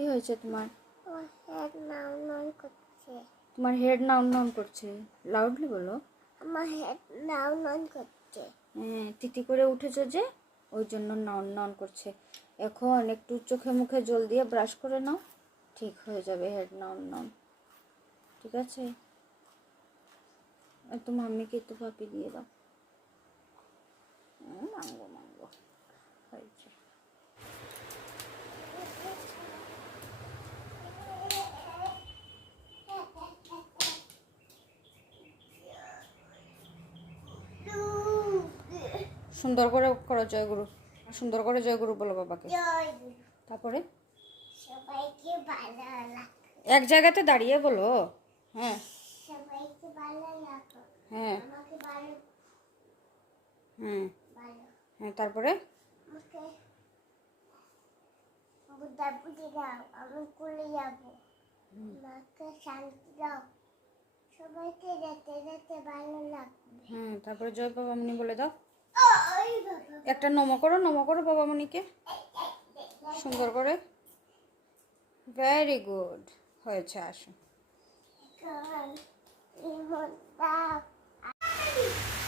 কি হয়েছে তোমার? তোমার হেড নাউন নাউন করছে। লাউডলি বলো। আমার হেড নাও নাও করছে। হ্যাঁ তিতি করে উঠেছো যে ওই জন্য নাউন নাউন করছে। এখন একটু চোখে মুখে জল দিয়ে ব্রাশ করে নাও। ঠিক হয়ে যাবে হেড নাউন নাউন ঠিক আছে? আর তো মাম্মিকে একটু পাপি দিয়ে দাও। হুম, মাঙ্গো মাঙ্গো হয়েছে সুন্দর করে করো জয়গুরু। সুন্দর করে জয়গুরু বলো বাবাকে। তারপরে? সবাইকে ভালো এক জায়গাতে দাঁড়িয়ে বলো। হ্যাঁ। সবাইকে ভালো লাগো হ্যাঁ। আমাকে ভালো হুম। ভালো। হ্যাঁ তারপরে? আমাকে বুদ্ধা বুদ্ধি দাও আমি কুলে যাব। আমাকে শান্তি দাও। সবাইকে যেতে যেতে ভালো লাগবে। হ্যাঁ তারপরে জয় বাবামণি বলে দাও। বাবা একটা নমো করো নমো করো বাবামণিকে। সুন্দর করে। ভেরি গুড হয়েছে, আসো।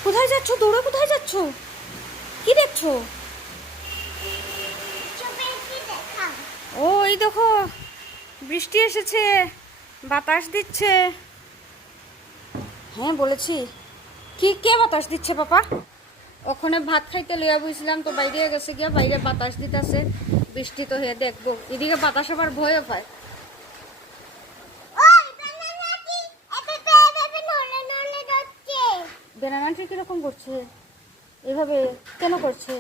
কোথায় যাচ্ছ? দৌড়ে কোথায় যাচ্ছ? কি দেখছ? সবাইকে দেখাও ও, এই দেখো, বৃষ্টি এসেছে, বাতাস দিচ্ছে। হ্যাঁ বলেছি। কি, কে বাতাস দিচ্ছে, পাপা? ওখানে ভাত খাইতে লইয়া বুঝলাম তো বাইরে গেছে গিয়া বাইরে বাতাস দিতেছে বৃষ্টি তো হে দেখব। এদিকে বাতাস আবার ভয়ও পায়। বানানাটি কীরকম করছে? এভাবে কেন করছে?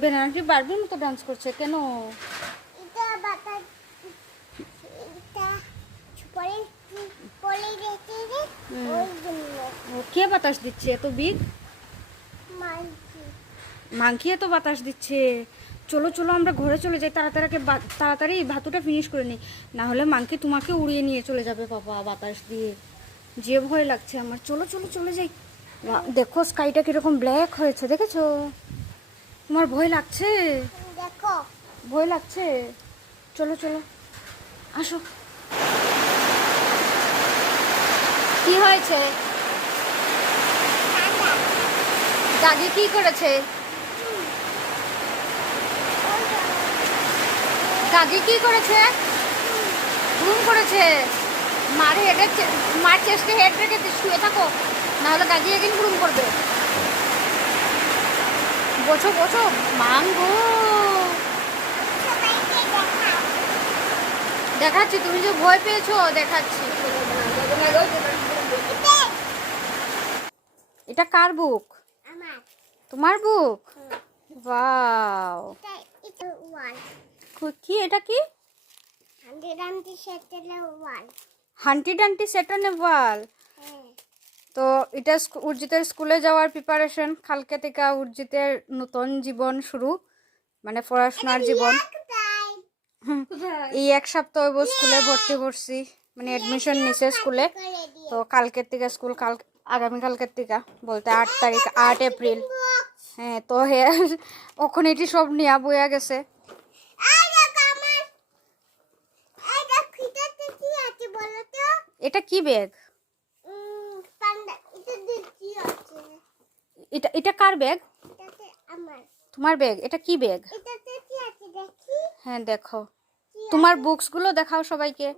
বেনানাটি বারবির মতো ডান্স করছে? কেন এটা বাতাস এটা পরে পরে যেতে রে হুম। ওই জন্য ও, কে বাতাস দিচ্ছে? এত বিগ মাংকি এত বাতাস দিচ্ছে। চলো চলো আমরা ঘরে চলে যাই। তাড়াতাড়ি তাড়াতাড়ি ভাতুটা ফিনিশ করে নিই। না হলে মাংকি তোমাকে উড়িয়ে নিয়ে চলে যাবে বাবা বাতাস দিয়ে। যে ভয় লাগছে আমার। চলো চলো চলে যাই। দেখো স্কাইটা কীরকম ব্ল্যাক হয়েছে দেখেছ? তোমার ভয় লাগছে? দেখো। ভয় লাগছে? চলো চলো। আসো। কি হয়েছে? দাদি কি করেছে? দাদি কি করেছে? ঘুম করেছে? মার হেডের মার চেস্টে হেড রেখে শুয়ে থাকো। নাহলে দাদি একদিন ঘুম করবে। বোঝো বোঝো মাঙ্গো। দেখাচ্ছি, তুমি যে ভয় পেয়েছ, দেখাচ্ছি। এটা কার বুক? তোমার বুক? ওয়াও কি এটা কি? হান্টি ডান্টি সেটানে ওয়াল তো এটা উর্জিতের স্কুলে যাওয়ার প্রিপারেশন কালকে থেকে উর্জিতের নতুন জীবন শুরু মানে পড়াশোনার জীবন। এই এক সপ্তাহ স্কুলে ভর্তি করছি মানে এডমিশন নিছে স্কুলে তো কালকের থেকে স্কুল কাল আগামী কালকের থেকে বলতে আট তারিখ আট এপ্রিল। হ্যাঁ তো হে ওখানে এটি সব নিয়া বইয়া গেছে। এটা কি ব্যাগ? এটা এটা কার ব্যাগ? তোমার ব্যাগ এটা কি ব্যাগ? হ্যাঁ দেখো। তোমার বুকসগুলো দেখাও সবাইকে।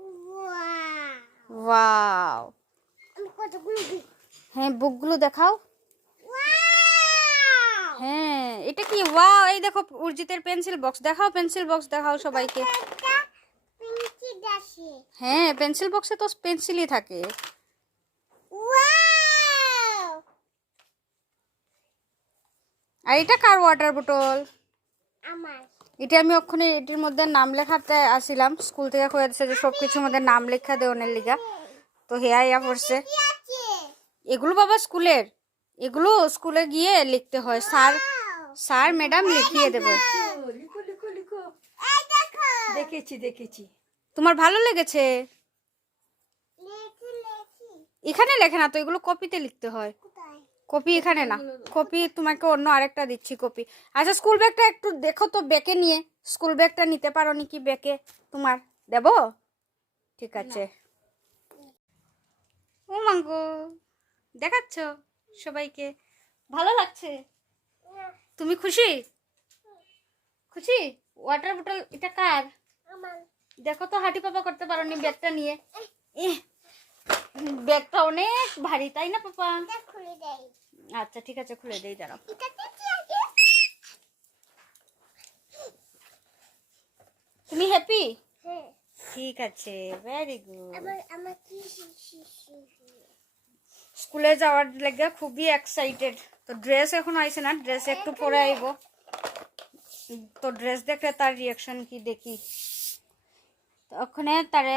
ওয়াও কতগুলো হ্যাঁ বুকগুলো দেখাও। হ্যাঁ এটা কি? ওয়াও এই দেখো উর্জিতের পেন্সিল বক্স। দেখাও পেন্সিল বক্স দেখাও সবাইকে। হ্যাঁ পেন্সিল বক্সে তো পেন্সিলই থাকে। আর এটা কার ওয়াটার বোতল? আমার। এটা আমি ওখানে এটির মধ্যে নাম লেখাতে আসিলাম। স্কুল থেকে কয়ে দিচ্ছে যে সব কিছুর মধ্যে নাম লেখা দেওয়ানের লিগা তো হেয়া ইয়া পড়ছে। এগুলো বাবা স্কুলের। এগুলো স্কুলে গিয়ে লিখতে হয়। স্যার স্যার ম্যাডাম লিখিয়ে দেবে। লিখো লিখো লিখো। এই দেখো। দেখেছি দেখেছি। তোমার ভালো লেগেছে? লেখি লেখি। এখানে লেখে না তো এগুলো কপিতে লিখতে হয়। কপি এখানে না। কপি তোমাকে অন্য আরেকটা দিচ্ছি কপি আচ্ছা স্কুল ব্যাগটা একটু দেখো তো ব্যাকে নিয়ে। স্কুল ব্যাগটা নিতে পারো নি কি বেকে তোমার দেব? ঠিক আছে। ও মাঙ্গো। দেখাচ্ছ সবাইকে? ভালো লাগছে। তুমি খুশি? খুশি? ওয়াটার বোতল এটা কার? দেখো তো হাঁটি পাপা করতে পারো নি ব্যাগটা নিয়ে। ব্যাগটা অনেক ভারী তাই না পাপা? খুলে আচ্ছা ঠিক আছে খুলে দেই দাঁড়াও। তুমি হ্যাপি হ্যাঁ। ঠিক আছে ভেরি গুড আমার আমার কি স্কুলে যাওয়ার লাগে খুবই এক্সাইটেড তো ড্রেস এখন আইছে না ড্রেস একটু পরে আইব। তো ড্রেস দেখে তার রিয়াকশন কি দেখি। তো ওখানে তারে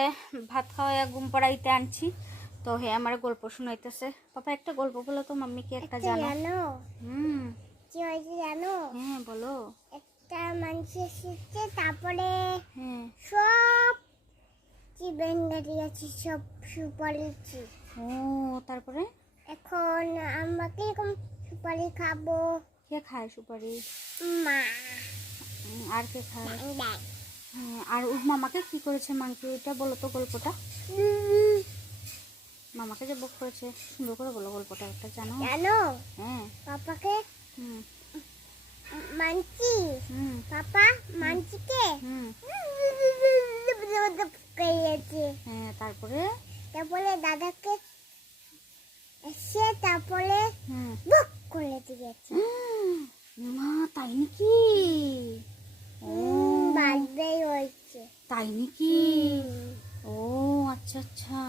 ভাত খাওয়া ঘুম পড়াইতে আনছি। তো হে আমার গল্প শুনাইতেছে। পাপা একটা গল্প বলো তো মাম্মি কি একটা জানো? হুম। কি হয়েছে জানো? হ্যাঁ বলো। একটা মানুষ এসেছে তারপরে হ্যাঁ। সব চিবেন দাঁড়িয়ে আছে সব সুপারিছি ও তারপরে এখন আমরা কীরকম সুপারি খাব কে খায় সুপারি মা আর কে খায় হ্যাঁ, আর ওর মামাকে কি করেছে মাংকি ওইটা বলো তো গল্পটা মামাকে যে বক করেছে সুন্দর করে বলো গল্পটা একটা জানো জানো হ্যাঁ পাপাকে হুম মানছি হুম পাপা মানছিকে হুম হ্যাঁ তারপরে তারপরে দাদাকে এসে তারপরে হুম বুক করে দিয়েছে। মা তাই নাকি? ও। বার্থডে হয়েছে। তাই নাকি? ও আচ্ছা আচ্ছা।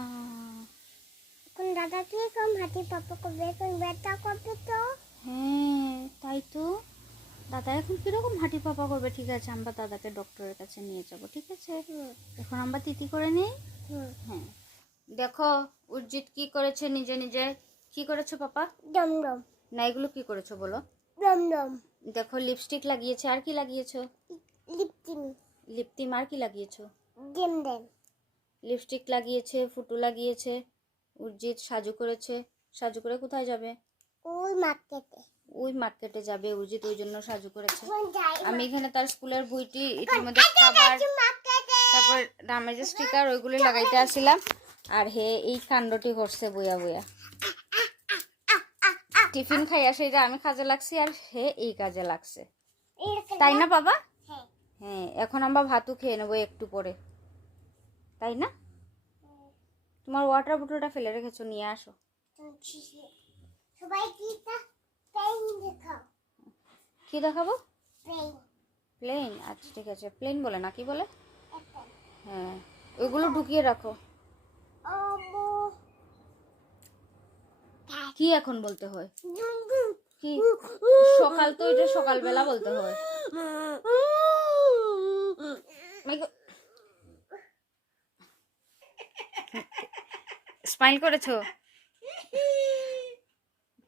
এখন দাদা কি কম? হাতি পাপা করবে এখন বেটা করবে তো। হ্যাঁ তাই তো। দাদা এখন কীরকম হাঁটি পাপা করবে? ঠিক আছে আমরা দাদাকে ডক্টরের কাছে নিয়ে যাব ঠিক আছে? এখন আমরা তিতি করে নিই। হ্যাঁ। দেখো উজ্জিত কি করেছে নিজে নিজে? কি করেছ পাপা? ডম ডম না এগুলো কি করেছ বলো? ডম ডম দেখো লিপস্টিক লাগিয়েছে আর কি লাগিয়েছো? লিপটিং লিপটিম আর কি লাগিয়েছো? দেন। লিপস্টিক লাগিয়েছে ফুটু লাগিয়েছে উজ্জিত সাজু করেছে। সাজু করে কোথায় যাবে? ওই মার্কেটে ওই মার্কেটে যাবে উজিত ওই জন্য সাজু করেছে। আমি এখানে তার স্কুলের বইটি ইতিমধ্যে খাবার তারপর নামের যে স্টিকার ওইগুলি লাগাইতে আসছিলাম আর হে এই কাণ্ডটি করছে বইয়া বইয়া টিফিন খাইয়া সেইটা আমি কাজে লাগছি আর হে এই কাজে লাগছে। তাই না? বাবা? হ্যাঁ। হ্যাঁ এখন আমরা ভাতু খেয়ে নেব একটু পরে। তাই না? তোমার ওয়াটার বোতলটা ফেলে রেখেছো নিয়ে আসো। কি দেখাবো? প্লেন আচ্ছা ঠিক আছে। প্লেন বলে না কি বলে? হ্যাঁ ওইগুলো ঢুকিয়ে রাখো। কি এখন বলতে হয়? কি? সকাল তো এটা সকালবেলা বলতে হয়। স্মাইল করেছ?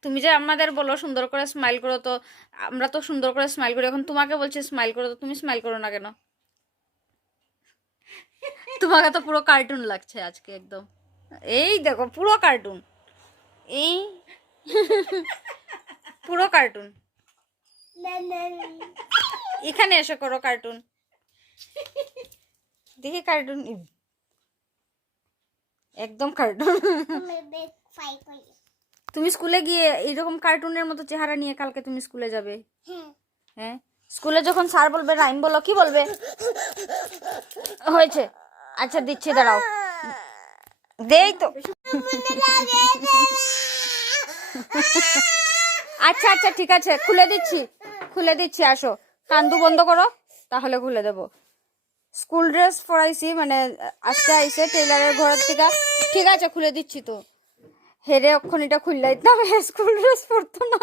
তুমি যে আমাদের বলো, সুন্দর করে স্মাইল করো তো, আমরা তো সুন্দর করে স্মাইল করি, এখন তোমাকে বলছি স্মাইল করো তো, তুমি স্মাইল করো না কেন? তোমাকে তো পুরো কার্টুন লাগছে আজকে একদম। এই দেখো, পুরো কার্টুন। এই পুরো কার্টুন এখানে এসে করো কার্টুন দেখি কার্টুন একদম কার্টুন তুমি স্কুলে গিয়ে এইরকম কার্টুনের মতো চেহারা নিয়ে কালকে তুমি স্কুলে যাবে। হ্যাঁ। হ্যাঁ? স্কুলে যখন স্যার বলবে রাইম বলো কি বলবে? হয়েছে। আচ্ছা দিচ্ছি দাঁড়াও। দেই তো। আচ্ছা আচ্ছা ঠিক আছে খুলে দিচ্ছি খুলে দিচ্ছি আসো। কান্দু বন্ধ করো তাহলে খুলে দেব। স্কুল ড্রেস পরাইছি মানে আজকে আইসে টেলারের ঘরের থেকে। ঠিক আছে খুলে দিচ্ছি তো। হেরে অক্ষণ এটা খুললে দিতাম হে স্কুল ড্রেস পরতো না।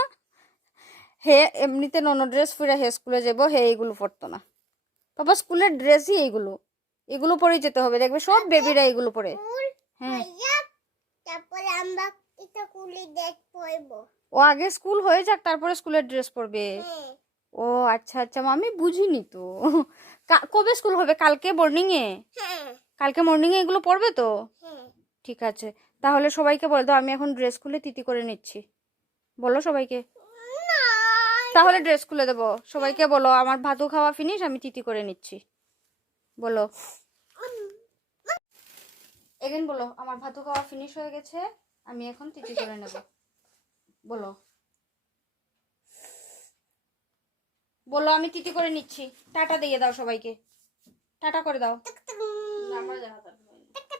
হে এমনিতে নন ড্রেস পরে হে স্কুলে যাব হে এইগুলো পরতো না। বাবা স্কুলের ড্রেসই এইগুলো। এগুলো পরেই যেতে হবে দেখবে সব বেবিরা এগুলো পরে। হ্যাঁ। তারপরে আমরা এটা কুলি দেখ পড়ব। ও আগে স্কুল হয়ে যাক তারপরে স্কুলের ড্রেস পরবে? হ্যাঁ। ও আচ্ছা আচ্ছা আমি বুঝিনি তো। কবে স্কুল হবে? কালকে মর্নিং এ হ্যাঁ। কালকে মর্নিং এ এগুলো পড়বে তো? হ্যাঁ। ঠিক আছে। তাহলে সবাইকে বলে দাও আমি এখন ড্রেস খুলে তিতি করে নিচ্ছি। বলো সবাইকে। তাহলে ড্রেস খুলে দেবো। সবাইকে বলো আমার ভাতও খাওয়া ফিনিশ আমি তিতি করে নিচ্ছি। বলো। এগেন বলো আমার ভাতও খাওয়া ফিনিশ হয়ে গেছে? আমি এখন তিতি করে নেব। বলো। বলো আমি তিতি করে নিচ্ছি। টাটা দিয়ে দাও সবাইকে। টাটা করে দাও।